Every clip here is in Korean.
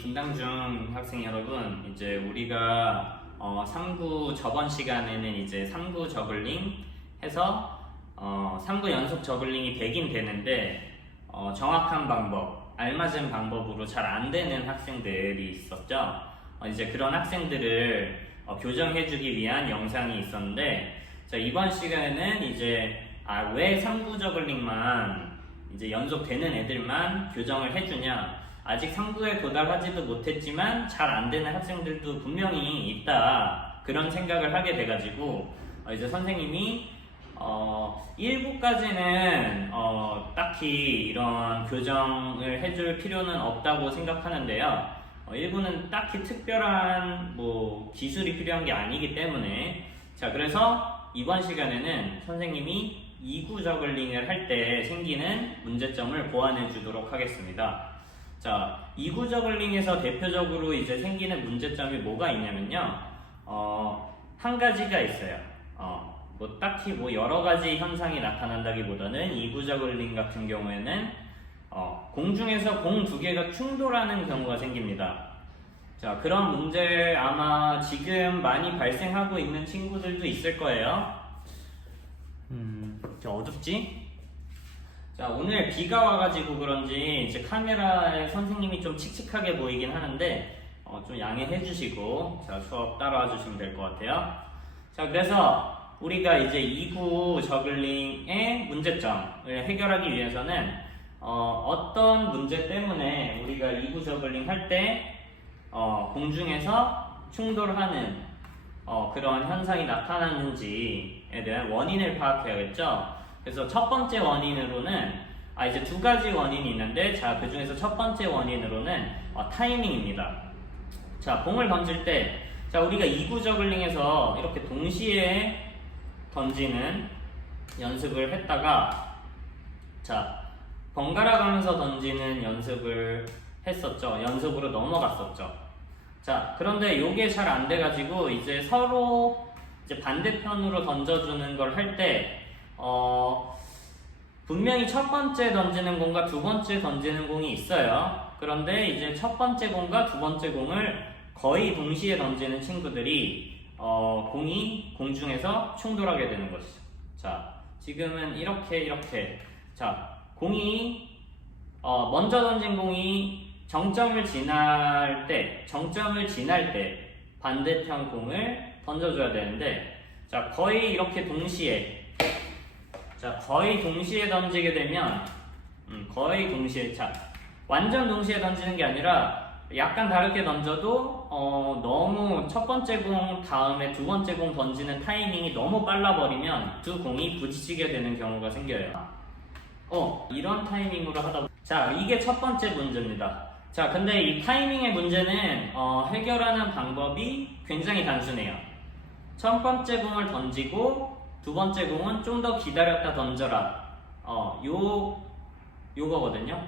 분당중 학생 여러분, 이제 우리가 3구 저번 시간에는 이제 3구 저글링 해서 3구 연속 저글링이 100인 되는데 정확한 방법, 알맞은 방법으로 잘 안 되는 학생들이 있었죠. 이제 그런 학생들을 교정해주기 위한 영상이 있었는데, 자, 이번 시간에는 이제 왜 3구 저글링만 이제 연속되는 애들만 교정을 해주냐, 아직 3구에 도달하지도 못했지만 잘 안되는 학생들도 분명히 있다, 그런 생각을 하게 돼가지고 이제 선생님이 1구까지는 딱히 이런 교정을 해줄 필요는 없다고 생각하는데요. 1구는 딱히 특별한 기술이 필요한 게 아니기 때문에, 자, 그래서 이번 시간에는 선생님이 2구 저글링을 할 때 생기는 문제점을 보완해 주도록 하겠습니다. 자, 2구 저글링에서 대표적으로 이제 생기는 문제점이 뭐가 있냐면요. 한 가지가 있어요. 딱히 여러 가지 현상이 나타난다기보다는 2구 저글링 같은 경우에는 공중에서 공 두 개가 충돌하는 경우가 생깁니다. 자, 그런 문제 아마 지금 많이 발생하고 있는 친구들도 있을 거예요. 어둡지? 자, 오늘 비가 와가지고 그런지 이제 카메라에 선생님이 좀 칙칙하게 보이긴 하는데 좀 양해해 주시고 자, 수업 따라와 주시면 될 것 같아요. 자, 그래서 우리가 이제 2구 저글링의 문제점을 해결하기 위해서는 어떤 문제 때문에 우리가 2구 저글링 할 때 공중에서 충돌하는 그런 현상이 나타나는지에 대한 원인을 파악해야겠죠. 그래서 첫 번째 원인으로는 이제 두 가지 원인이 있는데, 자, 그 중에서 첫 번째 원인으로는 타이밍입니다. 자, 공을 던질 때, 자, 우리가 2구 저글링에서 이렇게 동시에 던지는 연습을 했다가, 자, 번갈아 가면서 던지는 연습을 했었죠. 연습으로 넘어갔었죠. 자, 그런데 이게 잘 안 돼가지고 이제 서로 이제 반대편으로 던져주는 걸 할 때 분명히 첫 번째 던지는 공과 두 번째 던지는 공이 있어요. 그런데 이제 첫 번째 공과 두 번째 공을 거의 동시에 던지는 친구들이 공이 공중에서 충돌하게 되는 것이죠. 자, 지금은 이렇게 자, 공이 먼저 던진 공이 정점을 지날 때 반대편 공을 던져줘야 되는데, 자, 거의 이렇게 동시에, 자, 거의 동시에 던지게 되면 거의 동시에, 자, 완전 동시에 던지는 게 아니라 약간 다르게 던져도 너무 첫 번째 공 다음에 두 번째 공 던지는 타이밍이 너무 빨라버리면 두 공이 부딪히게 되는 경우가 생겨요. 이런 타이밍으로 하다 자, 이게 첫 번째 문제입니다. 자, 근데 이 타이밍의 문제는 해결하는 방법이 굉장히 단순해요. 첫 번째 공을 던지고 두 번째 공은 좀 더 기다렸다 던져라. 요거거든요.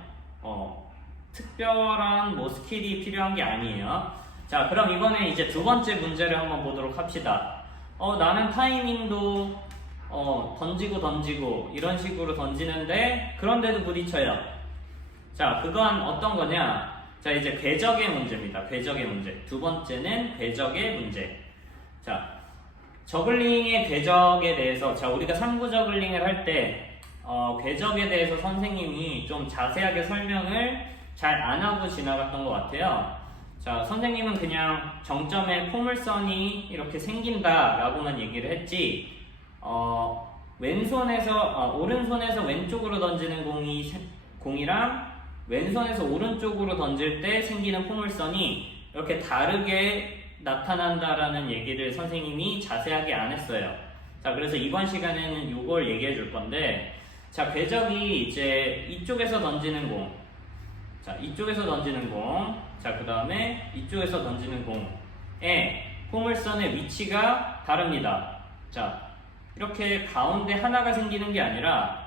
특별한 스킬이 필요한 게 아니에요. 자, 그럼 이번에 이제 두 번째 문제를 한번 보도록 합시다. 나는 타이밍도 던지고 이런 식으로 던지는데 그런데도 부딪혀요. 자, 그건 어떤 거냐? 자, 이제 궤적의 문제입니다. 궤적의 문제. 두 번째는 궤적의 문제. 자, 저글링의 궤적에 대해서, 자, 우리가 3구 저글링을 할 때 궤적에 대해서 선생님이 좀 자세하게 설명을 잘 안 하고 지나갔던 것 같아요. 자, 선생님은 그냥 정점에 포물선이 이렇게 생긴다 라고만 얘기를 했지, 오른손에서 왼쪽으로 던지는 공이랑 왼손에서 오른쪽으로 던질 때 생기는 포물선이 이렇게 다르게 나타난다라는 얘기를 선생님이 자세하게 안 했어요. 자, 그래서 이번 시간에는 이걸 얘기해 줄 건데, 자, 궤적이 이제 이쪽에서 던지는 공, 자, 이쪽에서 던지는 공, 자, 그 다음에 이쪽에서 던지는 공의 포물선의 위치가 다릅니다. 자, 이렇게 가운데 하나가 생기는 게 아니라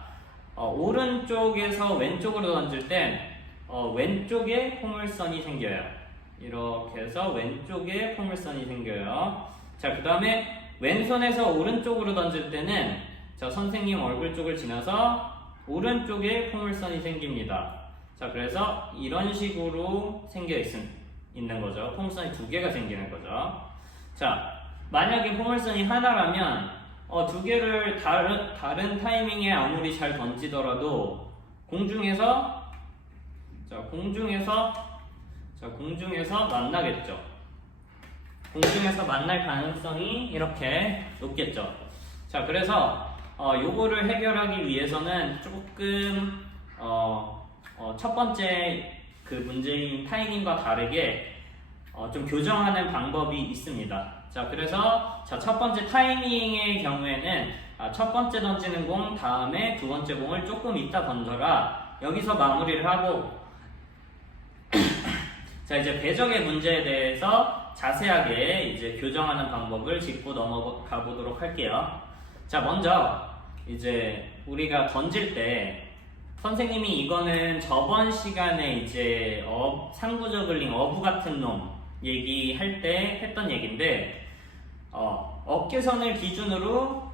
오른쪽에서 왼쪽으로 던질 땐 왼쪽에 포물선이 생겨요. 이렇게 해서 왼쪽에 포물선이 생겨요. 자, 그 다음에 왼손에서 오른쪽으로 던질 때는, 자, 선생님 얼굴 쪽을 지나서 오른쪽에 포물선이 생깁니다. 자, 그래서 이런 식으로 생겨 있습니다. 있는 거죠. 포물선이 두 개가 생기는 거죠. 자, 만약에 포물선이 하나라면 두 개를 다른 타이밍에 아무리 잘 던지더라도 공중에서 만나겠죠. 공중에서 만날 가능성이 이렇게 높겠죠. 자, 그래서 요거를 해결하기 위해서는 조금 첫 번째 그 문제인 타이밍과 다르게 좀 교정하는 방법이 있습니다. 자, 그래서 첫 번째 타이밍의 경우에는 첫 번째 던지는 공 다음에 두 번째 공을 조금 이따 던져라. 여기서 마무리를 하고 자, 이제 배적의 문제에 대해서 자세하게 이제 교정하는 방법을 짚고 넘어가 보도록 할게요. 자, 먼저 이제 우리가 던질 때 선생님이 이거는 저번 시간에 이제 상부 저글링 어부 같은 놈 얘기할 때 했던 얘기인데 어깨선을 기준으로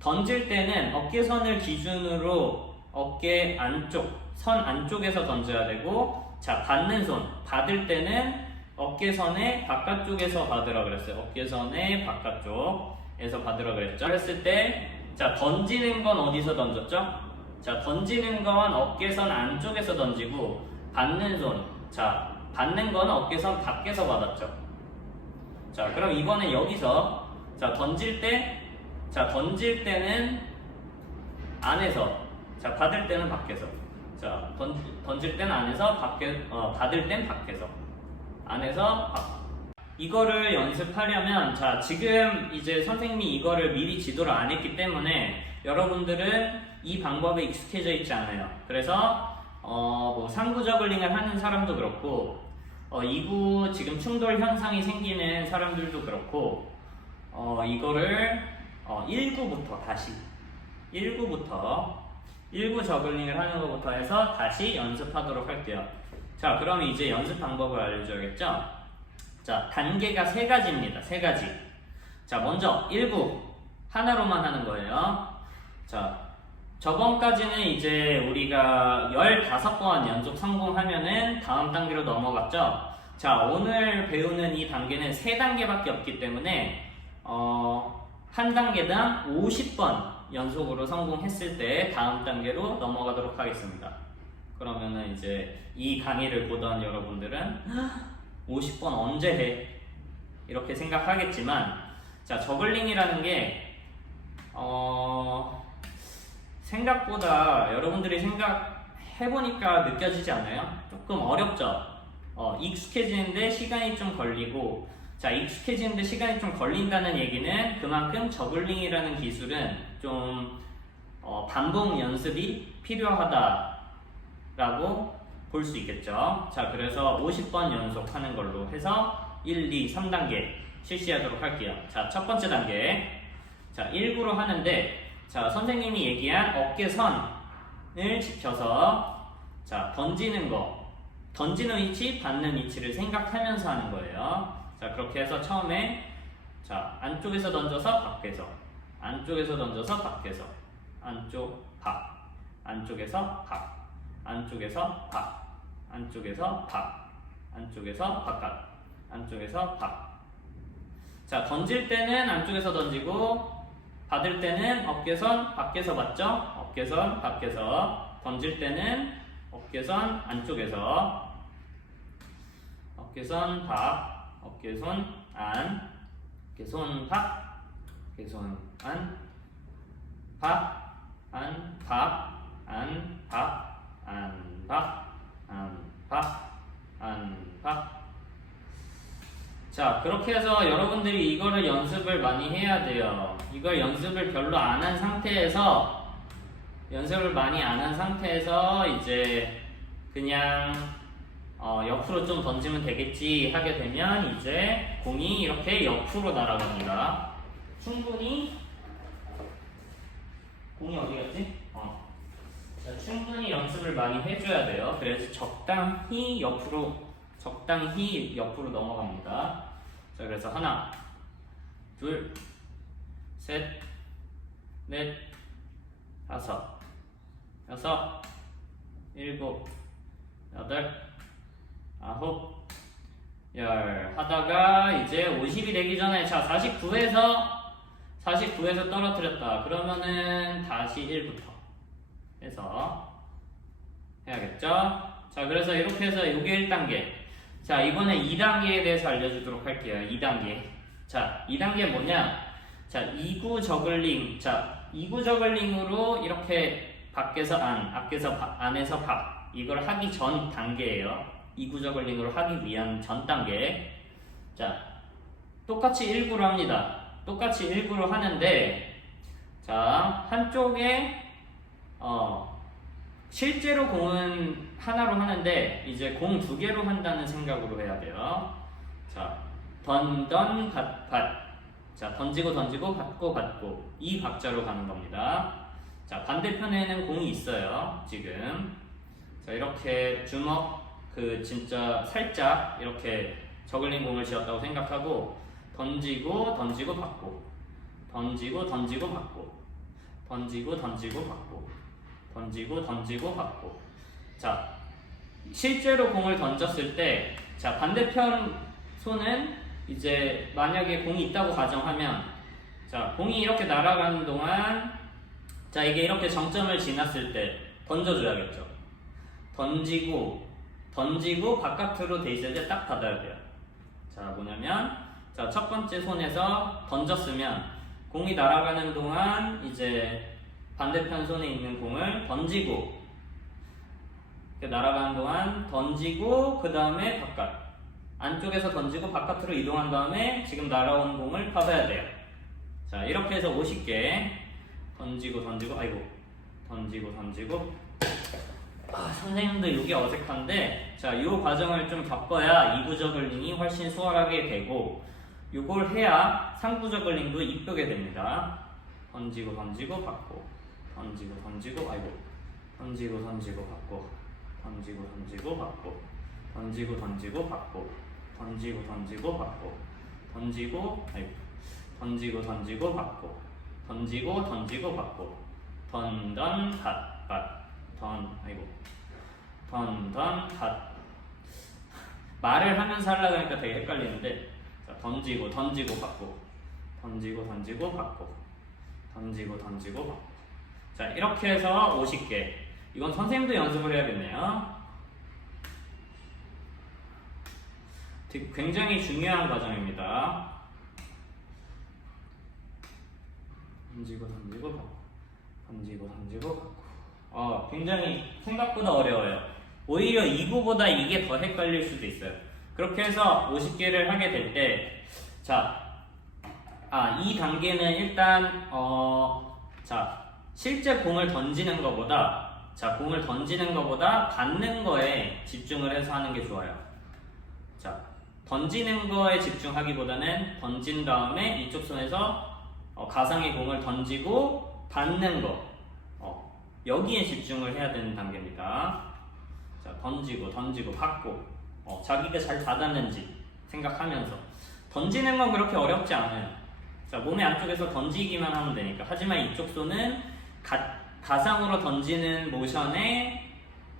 던질 때는 어깨선을 기준으로 어깨 안쪽 선 안쪽에서 던져야 되고 받는 손 받을 때는 어깨선의 바깥쪽에서 받으라 그랬어요. 어깨선의 바깥쪽에서 받으라 그랬죠. 그랬을 때 던지는 건 어디서 던졌죠? 던지는 건 어깨선 안쪽에서 던지고 받는 손 받는 건 어깨선 밖에서 받았죠. 그럼 이번에 여기서 던질 때는 안에서 받을 때는 밖에서 던질 때는 안에서 받을 땐 밖에서 안에서 밖. 이거를 연습하려면 지금 이제 선생님이 이거를 미리 지도를 안 했기 때문에 여러분들은 이 방법에 익숙해져 있지 않아요. 그래서 뭐 상부 저글링을 하는 사람도 그렇고 이구 지금 충돌 현상이 생기는 사람들도 그렇고 이거를 1구부터 다시 1구 저글링을 하는 것부터 해서 다시 연습하도록 할게요. 그럼 이제 연습 방법을 알려줘야겠죠? 단계가 세 가지입니다. 세 가지. 먼저 1구 하나로만 하는 거예요. 저번까지는 이제 우리가 15번 연속 성공하면은 다음 단계로 넘어갔죠. 오늘 배우는 이 단계는 3단계밖에 없기 때문에 한 단계당 50번 연속으로 성공했을 때 다음 단계로 넘어가도록 하겠습니다. 그러면은 이제 이 강의를 보던 여러분들은 50번 언제 해? 이렇게 생각하겠지만 저글링이라는 게 생각보다 여러분들이 생각해보니까 느껴지지 않아요? 조금 어렵죠? 익숙해지는데 시간이 좀 걸리고 익숙해지는데 시간이 좀 걸린다는 얘기는 그만큼 저글링이라는 기술은 좀 반복 연습이 필요하다라고 볼 수 있겠죠. 그래서 50번 연속하는 걸로 해서 1, 2, 3단계 실시하도록 할게요. 첫 번째 단계 1구로 하는데 선생님이 얘기한 어깨선을 지켜서 던지는 위치, 받는 위치를 생각하면서 하는 거예요. 그렇게 해서 처음에 안쪽에서 던져서 밖에서 안쪽에서 던져서 밖에서 안쪽 밖 안쪽에서 밖 안쪽에서 밖 안쪽에서 밖 안쪽에서 바깥 안쪽에서 밖. 던질 때는 안쪽에서 던지고 받을 때는 어깨선 밖에서 받죠. 어깨선 밖에서. 던질 때는 어깨선 안쪽에서 어깨선 밖 어깨손 안 어깨손 밖 어깨손 안 밖 안 밖 안 밖 안 밖 안 밖 안 밖. 그렇게 해서 여러분들이 이거를 연습을 많이 해야 돼요. 이걸 연습을 별로 안 한 상태에서 이제 그냥 옆으로 좀 던지면 되겠지 하게 되면 이제 공이 이렇게 옆으로 날아갑니다. 충분히 공이 어디 갔지? 충분히 연습을 많이 해줘야 돼요. 그래서 적당히 옆으로 넘어갑니다. 그래서 하나, 둘, 셋, 넷, 다섯, 여섯, 일곱, 여덟, 아홉, 열 하다가 이제 50이 되기 전에 자 49에서 떨어뜨렸다. 그러면은 다시 1부터 해서 해야겠죠? 자 그래서 이렇게 해서 이게 1단계. 자 이번에 2단계에 대해서 알려주도록 할게요. 2단계. 자 2단계 뭐냐? 자 2구 저글링. 자 2구 저글링으로 이렇게 밖에서 안에서 밖 이걸 하기 전 단계예요. 2구 저글링으로 하기 위한 전 단계. 자 똑같이 1구로 합니다. 똑같이 1구로 하는데 자 한쪽에 실제로 공은 하나로 하는데 이제 공 2개로 한다는 생각으로 해야 돼요. 자 던 받. 자 던지고 받고 이 박자로 가는 겁니다. 자 반대편에는 공이 있어요. 지금 자 이렇게 주먹 진짜 살짝 이렇게 저글링 공을 쥐었다고 생각하고 던지고 받고 던지고 받고 던지고 받고. 자 실제로 공을 던졌을 때 자 반대편 손은 이제 만약에 공이 있다고 가정하면 자 공이 이렇게 날아가는 동안 자 이게 이렇게 정점을 지났을 때 던져줘야겠죠. 던지고 바깥으로 돼 있을 때 딱 받아야 돼요. 자 뭐냐면 자 첫 번째 손에서 던졌으면 공이 날아가는 동안 이제 반대편 손에 있는 공을 던지고 날아가는 동안 던지고 그 다음에 바깥 안쪽에서 던지고 바깥으로 이동한 다음에 지금 날아온 공을 받아야 돼요. 자 이렇게 해서 50개 던지고 선생님도 이게 어색한데 자 이 과정을 좀 겪어야 2구 저글링이 훨씬 수월하게 되고 요걸 해야 3구 저글링도 이쁘게 됩니다. 던지고 받고 던지고 받고 던지고 받고 던지고 받고 말을 하면서 하려고 하니까 되게 헷갈리는데 자, 던지고 받고 자 이렇게 해서 50개. 이건 선생님도 연습을 해야겠네요. 굉장히 중요한 과정입니다. 던지고 받고 굉장히 생각보다 어려워요. 오히려 2구보다 이게 더 헷갈릴 수도 있어요. 그렇게 해서 50개를 하게 될 때 이 단계는 일단 자 실제 공을 던지는 것보다 받는 거에 집중을 해서 하는 게 좋아요. 자 던지는 거에 집중하기보다는 던진 다음에 이쪽 손에서 가상의 공을 던지고 받는 거 여기에 집중을 해야 되는 단계입니다. 자 던지고 받고 자기가 잘 받았는지 생각하면서 던지는 건 그렇게 어렵지 않아요. 자 몸의 안쪽에서 던지기만 하면 되니까. 하지만 이쪽 손은 가상으로 던지는 모션에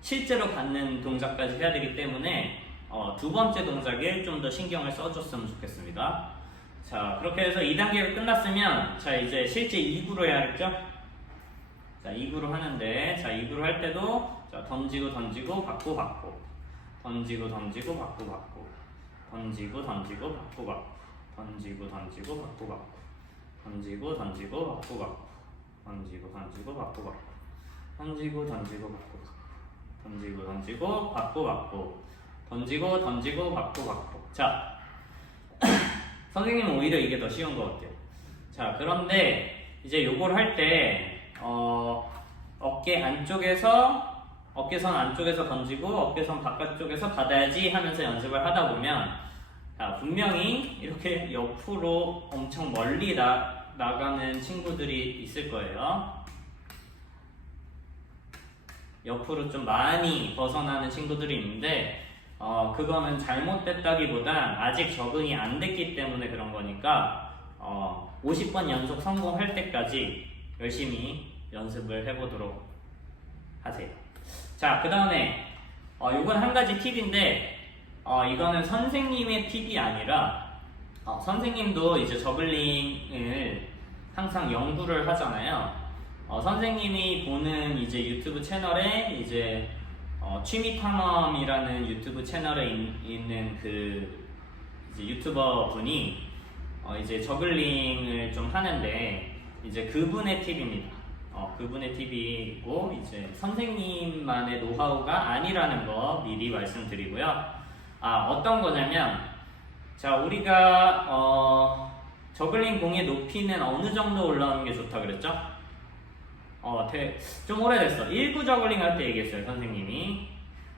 실제로 받는 동작까지 해야 되기 때문에 두 번째 동작에 좀 더 신경을 써줬으면 좋겠습니다. 자 그렇게 해서 2단계가 끝났으면 자 이제 실제 2구로 해야겠죠? 자 2구로 하는데 자 2구로 할 때도 자 던지고 받고 던지고 받고 던지고 받고 던지고 받고 던지고 받고 자 선생님은 오히려 이게 더 쉬운 것 같아요. 자 그런데 이제 요걸 할 때 어깨선 안쪽에서 던지고 어깨선 바깥쪽에서 받아야지 하면서 연습을 하다 보면 분명히 이렇게 옆으로 엄청 멀리 나가는 친구들이 있을 거예요. 옆으로 좀 많이 벗어나는 친구들이 있는데 그거는 잘못됐다기보단 아직 적응이 안 됐기 때문에 그런 거니까 50번 연속 성공할 때까지 열심히 연습을 해보도록 하세요. 자, 그 다음에 이건 한 가지 팁인데 이거는 선생님의 팁이 아니라 선생님도 이제 저글링을 항상 연구를 하잖아요. 선생님이 보는 이제 유튜브 채널에 이제 취미 탐험이라는 유튜브 채널에 있는 그 이제 유튜버 분이 이제 저글링을 좀 하는데 이제 그분의 팁입니다. 그분의 팁이고 이제 선생님만의 노하우가 아니라는 거 미리 말씀드리고요. 어떤 거냐면 자 우리가 저글링 공의 높이는 어느 정도 올라오는 게 좋다 그랬죠? 좀 오래됐어. 1구 저글링 할 때 얘기했어요 선생님이.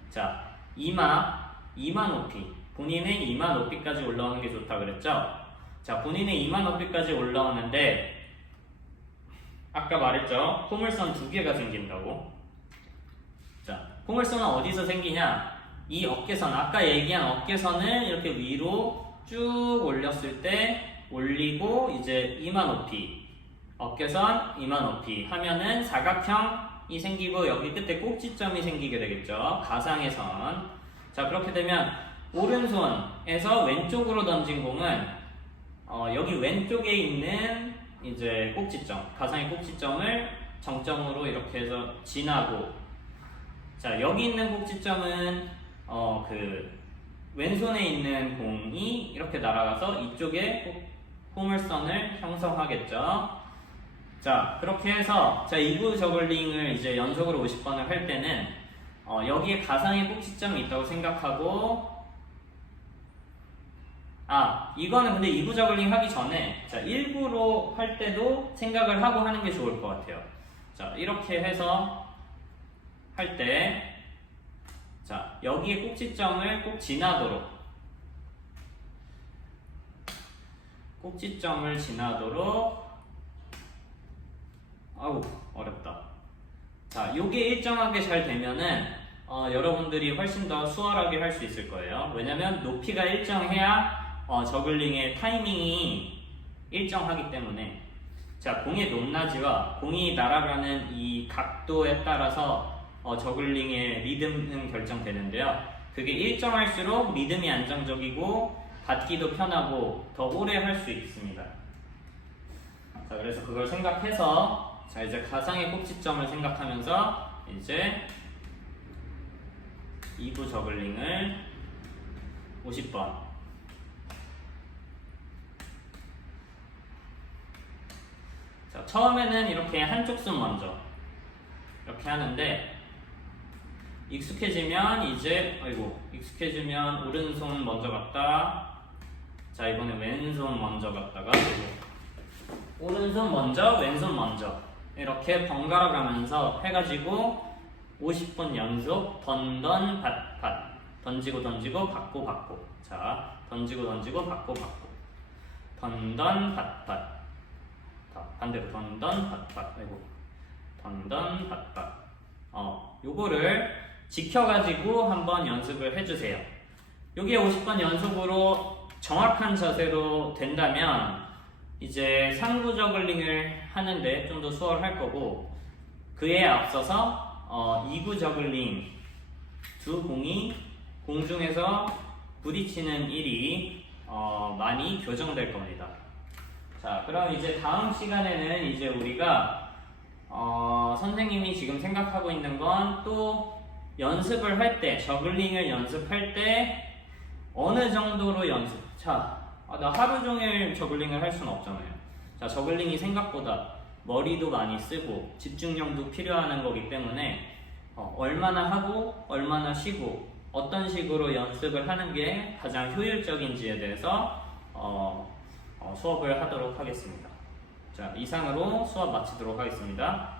자 이마 높이, 본인의 이마 높이까지 올라오는 게 좋다 그랬죠? 자 본인의 이마 높이까지 올라오는데 아까 말했죠? 포물선 2개가 생긴다고. 자 포물선은 어디서 생기냐? 이 어깨선, 아까 얘기한 어깨선을 이렇게 위로 쭉 올렸을 때 올리고 이제 이마 높이, 어깨선, 이마 높이 하면은 사각형이 생기고 여기 끝에 꼭지점이 생기게 되겠죠. 가상의 선. 자 그렇게 되면 오른손에서 왼쪽으로 던진 공은 여기 왼쪽에 있는 이제 꼭지점, 가상의 꼭지점을 정점으로 이렇게 해서 지나고, 자 여기 있는 꼭지점은 그 왼손에 있는 공이 이렇게 날아가서 이쪽에 포물선을 형성하겠죠. 자 그렇게 해서 자 2구 저글링을 이제 연속으로 50번을 할 때는 여기에 가상의 꼭지점이 있다고 생각하고, 이거는 근데 2구 저글링 하기 전에 자 1구로 할 때도 생각을 하고 하는 게 좋을 것 같아요. 자 이렇게 해서 할 때 자 여기에 꼭지점을 꼭 지나도록, 꼭지점을 지나도록, 아우 어렵다. 자 요게 일정하게 잘 되면은 여러분들이 훨씬 더 수월하게 할 수 있을 거예요. 왜냐면 높이가 일정해야 저글링의 타이밍이 일정하기 때문에. 자 공의 높낮이와 공이 날아가는 이 각도에 따라서 저글링의 리듬은 결정되는데요. 그게 일정할수록 리듬이 안정적이고 받기도 편하고 더 오래 할 수 있습니다. 자 그래서 그걸 생각해서 자 이제 가상의 꼭지점을 생각하면서 이제 2구 저글링을 50번. 자 처음에는 이렇게 한쪽 손 먼저 이렇게 하는데 익숙해지면 익숙해지면 오른손 먼저 갔다, 자 이번에 왼손 먼저 갔다가 오른손 먼저 왼손 먼저 이렇게 번갈아 가면서 해가지고 50번 연속 던던 밭 던지고 던지고 받고 받고. 자 던지고 던지고 받고 받고 던던 밭 반대로 던던 밭 던던 밭. 요거를 지켜가지고 한번 연습을 해주세요. 요게 50번 연속으로 정확한 자세로 된다면 이제 상부 저글링을 하는데 좀 더 수월할 거고, 그에 앞서서 2구 저글링 두 공이 공중에서 부딪히는 일이 많이 교정될 겁니다. 자 그럼 이제 다음 시간에는 이제 우리가 선생님이 지금 생각하고 있는 건 또 연습을 할 때, 저글링을 연습할 때 어느 정도로 연습. 자, 나 하루 종일 저글링을 할 수는 없잖아요. 자, 저글링이 생각보다 머리도 많이 쓰고 집중력도 필요한 거기 때문에 얼마나 하고 얼마나 쉬고 어떤 식으로 연습을 하는 게 가장 효율적인지에 대해서 수업을 하도록 하겠습니다. 자, 이상으로 수업 마치도록 하겠습니다.